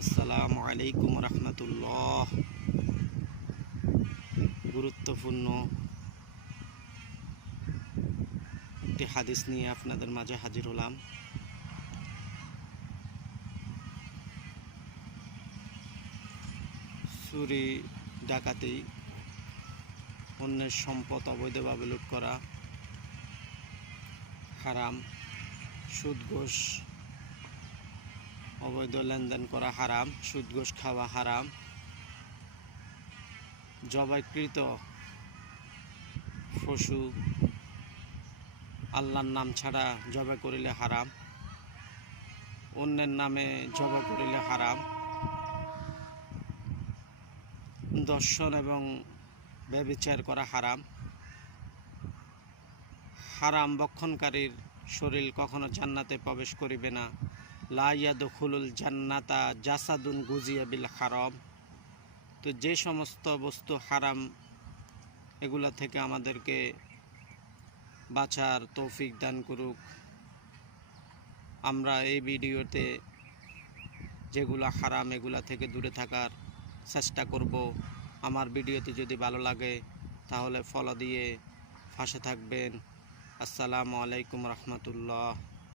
আসসালামু আলাইকুম রহমতুল্লাহ। গুরুত্বপূর্ণ একটি হাদিস নিয়ে আপনাদের মাঝে হাজির হলাম। চুরি, ডাকাতি, অন্যের সম্পদ অবৈধভাবে লুট করা হারাম। সুদ ঘুষ অবৈধ লেনদেন করা হারাম। সুদ ঘুষ খাওয়া হারাম। জবাইকৃত পশু আল্লাহর নাম ছাড়া জবাই করিলে হারাম। অন্যের নামে জবাই করিলে হারাম। দর্শন এবং ব্যভিচার করা হারাম। হারাম ভক্ষণকারীর শরীর কখনো জান্নাতে প্রবেশ করিবে না। লা ইয়াদখুলুল জান্নাতা জাসাদুন গুজিয়া বিল হারাম। তো যে সমস্ত বস্তু হারাম, এগুলা থেকে আমাদেরকে বাঁচার তৌফিক দান করুক। আমরা এই ভিডিওতে যেগুলা হারাম এগুলা থেকে দূরে থাকার চেষ্টা করব। আমার ভিডিওতে যদি ভালো লাগে তাহলে ফলো দিয়ে পাশে থাকবেন। আসসালামু আলাইকুম রহমতুল্লাহ।